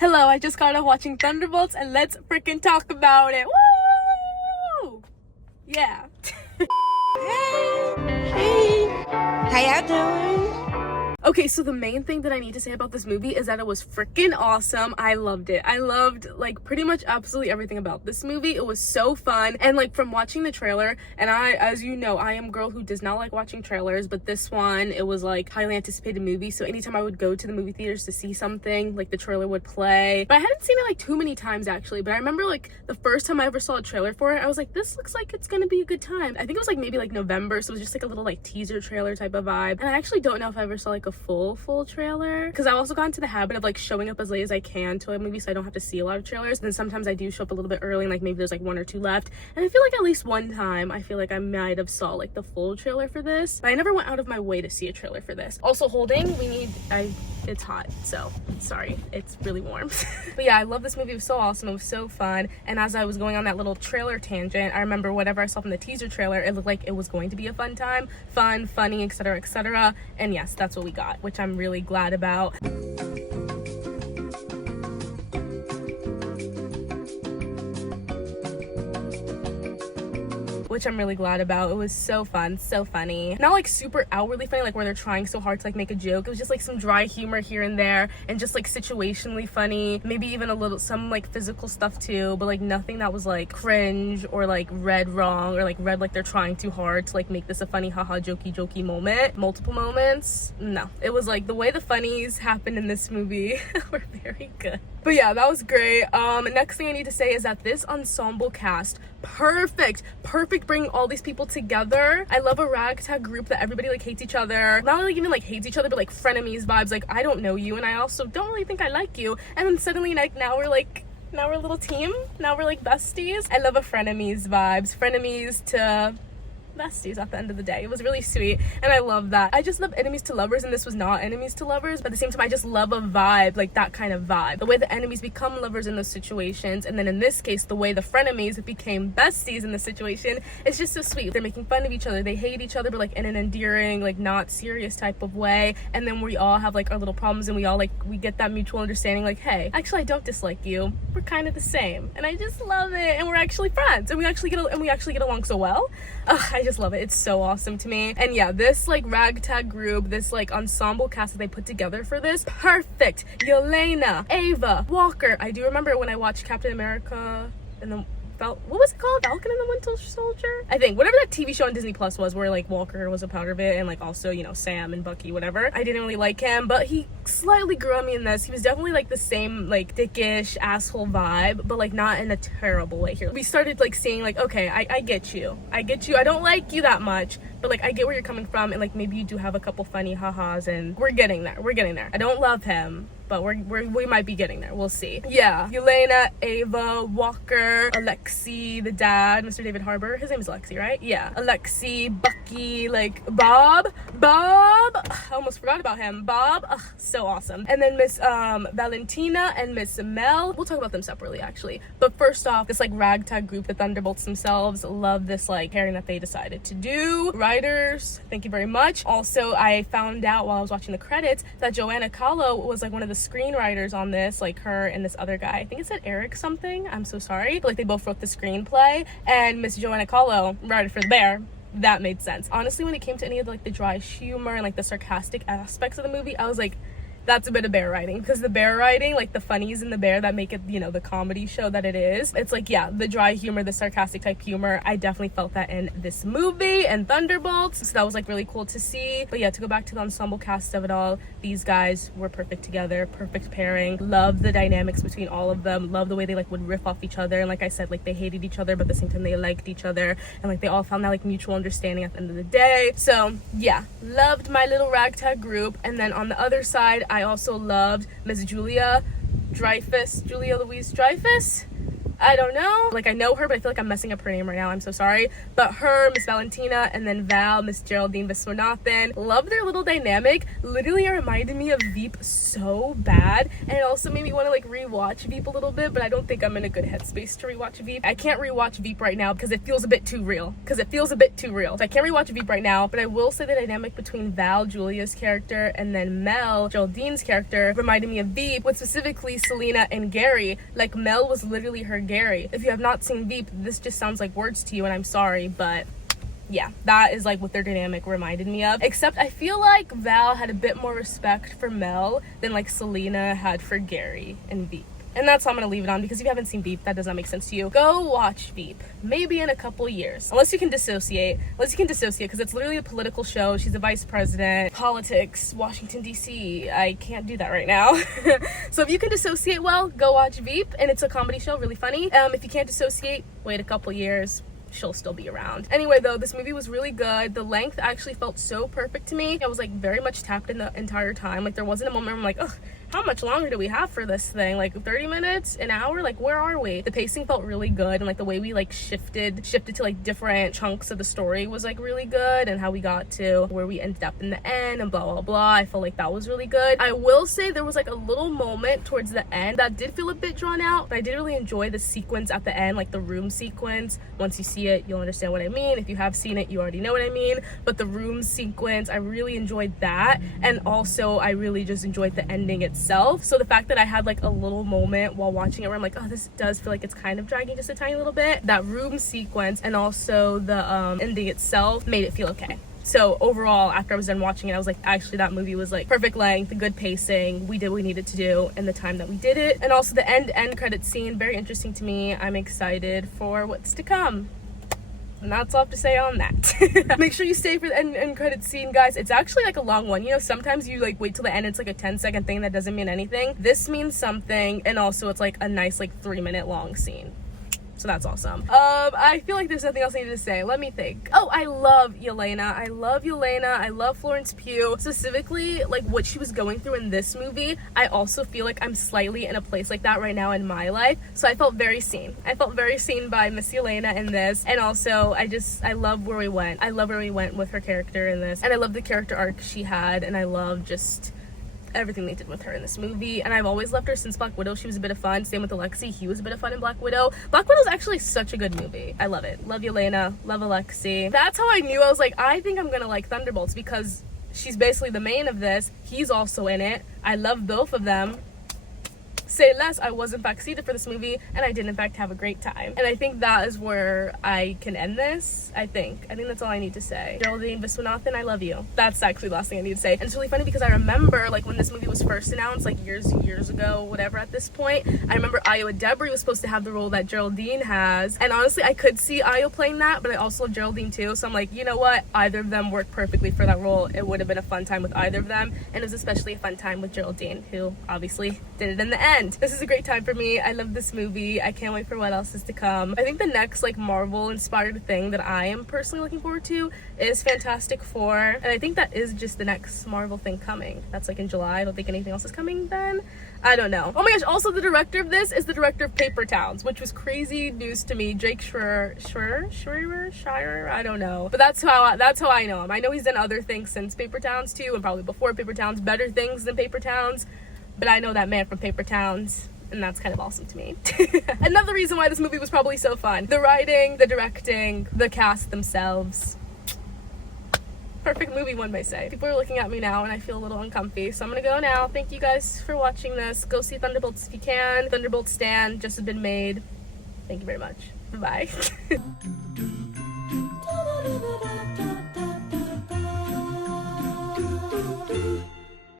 Hello, I just got off watching Thunderbolts and let's freaking talk about it. Woo! Yeah. Hey, how y'all doing? Okay, so the main thing that I need to say about this movie is that it was freaking awesome. I loved it. I loved like pretty much absolutely everything about this movie. It was so fun. And like from watching the trailer, and as you know, I am a girl who does not like watching trailers, but this one, it was like highly anticipated movie. So anytime I would go to the movie theaters to see something, like the trailer would play. But I hadn't seen it like too many times actually. But I remember like the first time I ever saw a trailer for it, I was like, this looks like it's gonna be a good time. I think it was like maybe like November, so it was just like a little like teaser trailer type of vibe. And I actually don't know if I ever saw like a full trailer, because I've also gotten to the habit of like showing up as late as I can to a movie so I don't have to see a lot of trailers. And then sometimes I do show up a little bit early and like maybe there's like 1 or 2 left, and I feel like at least one time I feel like I might have saw like the full trailer for this, but I never went out of my way to see a trailer for this. Also holding, it's hot, so sorry, it's really warm. But yeah, I love this movie. It was so awesome. It was so fun. And as I was going on that little trailer tangent, I remember whatever I saw from the teaser trailer, it looked like it was going to be a fun time, fun, funny, etc, etc. And yes, that's what we got, which I'm really glad about. It was so fun, so funny. Not like super outwardly funny, like where they're trying so hard to like make a joke. It was just like some dry humor here and there, and just like situationally funny, maybe even a little some like physical stuff too, but like nothing that was like cringe or like read wrong or like read like they're trying too hard to like make this a funny haha jokey moment. Multiple moments. No, it was like the way the funnies happened in this movie were very good. But yeah, that was great. Next thing I need to say is that this ensemble cast, perfect bringing all these people together. I love a ragtag group that everybody like hates each other, not like even like hates each other, but like frenemies vibes, like I don't know you and I also don't really think I like you, and then suddenly like now we're a little team, now we're like besties. I love a frenemies vibes, frenemies to besties at the end of the day. It was really sweet, and I love that. I just love enemies to lovers, and this was not enemies to lovers, but at the same time I just love a vibe, like that kind of vibe, the way the enemies become lovers in those situations, and then in this case the way the frenemies became besties in the situation is just so sweet. They're making fun of each other, they hate each other, but like in an endearing, like not serious type of way, and then we all have like our little problems, and we all like we get that mutual understanding, like hey, actually I don't dislike you, we're kind of the same, and I just love it, and we're actually friends, and we actually get along so well. I just love it. It's so awesome to me. And yeah, this like ragtag group, this like ensemble cast that they put together for this, perfect. Yelena, Ava, Walker. I do remember when I watched Captain America and the what was it called? Falcon and the Winter Soldier? I think. Whatever that TV show on Disney Plus was, where like Walker was a part of it, and like also, you know, Sam and Bucky, whatever. I didn't really like him, but he slightly grew on me in this. He was definitely like the same like dickish asshole vibe, but like not in a terrible way here. We started like seeing like, okay, I get you. I don't like you that much, but like I get where you're coming from, and like maybe you do have a couple funny ha-has, and we're getting there. I don't love him, but we might be getting there. We'll see. Yeah, Yelena, Ava, Walker, Alexi, the dad, Mr. David Harbour. His name is Alexi, right? Yeah. Alexi, Bucky, like Bob. I almost forgot about him. Bob, so awesome. And then Miss Valentina and Miss Mel. We'll talk about them separately, actually. But first off, this like ragtag group, the Thunderbolts themselves, love this like pairing that they decided to do. Writers, thank you very much. Also, I found out while I was watching the credits that Joanna Kahlo was like one of the screenwriters on this, like her and this other guy. I think it said Eric something. I'm so sorry. But like they both wrote the screenplay, and Miss Joanna Kahlo wrote for the bear. That made sense. Honestly, when it came to any of like the dry humor and like the sarcastic aspects of the movie, I was like, that's a bit of bear writing, because the bear writing, like the funnies in the bear that make it, you know, the comedy show that it is, it's like, yeah, the dry humor, the sarcastic type humor, I definitely felt that in this movie and Thunderbolts, so that was like really cool to see. But yeah, to go back to the ensemble cast of it all, these guys were perfect together, perfect pairing. Love the dynamics between all of them, love the way they like would riff off each other, and like I said, like they hated each other, but at the same time they liked each other, and like they all found that like mutual understanding at the end of the day. So yeah, loved my little ragtag group. And then on the other side, I also loved Miss Julia Louise Dreyfus. I don't know. Like, I know her, but I feel like I'm messing up her name right now. I'm so sorry. But her, Miss Valentina, and then Val, Miss Geraldine Viswanathan. Love their little dynamic. Literally, it reminded me of Veep so bad. And it also made me want to, like, rewatch Veep a little bit, but I don't think I'm in a good headspace to rewatch Veep. I can't rewatch Veep right now because it feels a bit too real. So I can't rewatch Veep right now, but I will say the dynamic between Val, Julia's character, and then Mel, Geraldine's character, reminded me of Veep, with specifically Selena and Gary. Like, Mel was literally her Gary. If you have not seen Veep, this just sounds like words to you, and I'm sorry, but yeah, that is like what their dynamic reminded me of. Except I feel like Val had a bit more respect for Mel than like Selena had for Gary in Veep. And that's how I'm gonna leave it on, because if you haven't seen Veep, that does not make sense to you. Go watch Veep. Maybe in a couple years. Unless you can dissociate, because it's literally a political show. She's a vice president, politics, Washington, D.C. I can't do that right now. So if you can dissociate well, go watch Veep. And it's a comedy show, really funny. If you can't dissociate, wait a couple years. She'll still be around. Anyway, though, this movie was really good. The length actually felt so perfect to me. I was like very much tapped in the entire time. Like, there wasn't a moment where I'm like, ugh, how much longer do we have for this thing? Like 30 minutes, an hour? Like, where are we? The pacing felt really good, and like the way we like shifted to like different chunks of the story was like really good, and how we got to where we ended up in the end and blah blah blah. I felt like that was really good. I will say there was like a little moment towards the end that did feel a bit drawn out, but I did really enjoy the sequence at the end, like the room sequence. Once you see it, you'll understand what I mean. If you have seen it, you already know what I mean. But the room sequence, I really enjoyed that, and also I really just enjoyed the ending itself. So the fact that I had like a little moment while watching it where I'm like, oh, this does feel like it's kind of dragging just a tiny little bit, that room sequence and also the ending itself made it feel okay. So overall, after I was done watching it, I was like, actually that movie was like perfect length, good pacing. We did what we needed to do in the time that we did it. And also the end credit scene, very interesting to me. I'm excited for what's to come. And that's all I have to say on that. Make sure you stay for the end credit scene, guys. It's actually like a long one. You know, sometimes you like wait till the end, it's like a 10-second thing that doesn't mean anything. This means something, and also it's like a nice like 3-minute long scene. So that's awesome. I feel like there's nothing else I need to say. Let me think. Oh, I love Yelena. I love Florence Pugh. Specifically, like what she was going through in this movie. I also feel like I'm slightly in a place like that right now in my life. So I felt very seen. I felt very seen by Miss Yelena in this. And also, I love where we went. I love where we went with her character in this. And I love the character arc she had. And I love just everything they did with her in this movie. And I've always loved her since Black Widow. She was a bit of fun. Same with Alexi. He was a bit of fun in Black Widow. Black Widow's actually such a good movie. I love it. Love Yelena. Love Alexi. That's how I knew. I was like, I think I'm gonna like Thunderbolts, because she's basically the main of this. He's also in it. I love both of them. Say less, I was in fact seated for this movie, and I did in fact have a great time. And I think that is where I can end this. I think that's all I need to say. Geraldine Viswanathan, I love you. That's actually the last thing I need to say. And it's really funny because I remember like when this movie was first announced, like years ago, whatever at this point, I remember Ayo Adebri was supposed to have the role that Geraldine has. And honestly, I could see Ayo playing that, but I also love Geraldine too. So I'm like, you know what? Either of them worked perfectly for that role. It would have been a fun time with either of them. And it was especially a fun time with Geraldine, who obviously did it in the end. This is a great time for me. I love this movie. I can't wait for what else is to come. I think the next like Marvel inspired thing that I am personally looking forward to is Fantastic Four. And I think that is just the next Marvel thing coming. That's like in July. I don't think anything else is coming then. I don't know. Oh my gosh, also the director of this is the director of Paper Towns, which was crazy news to me. Jake Schreier, I don't know. But that's how I know him. I know he's done other things since Paper Towns too, and probably before Paper Towns, better things than Paper Towns. But I know that man from Paper Towns, and that's kind of awesome to me. Another reason why this movie was probably so fun. The writing, the directing, the cast themselves. Perfect movie, one may say. People are looking at me now and I feel a little uncomfy, so I'm gonna go now. Thank you guys for watching this. Go see Thunderbolts if you can. Thunderbolts stand just has been made. Thank you very much. Bye.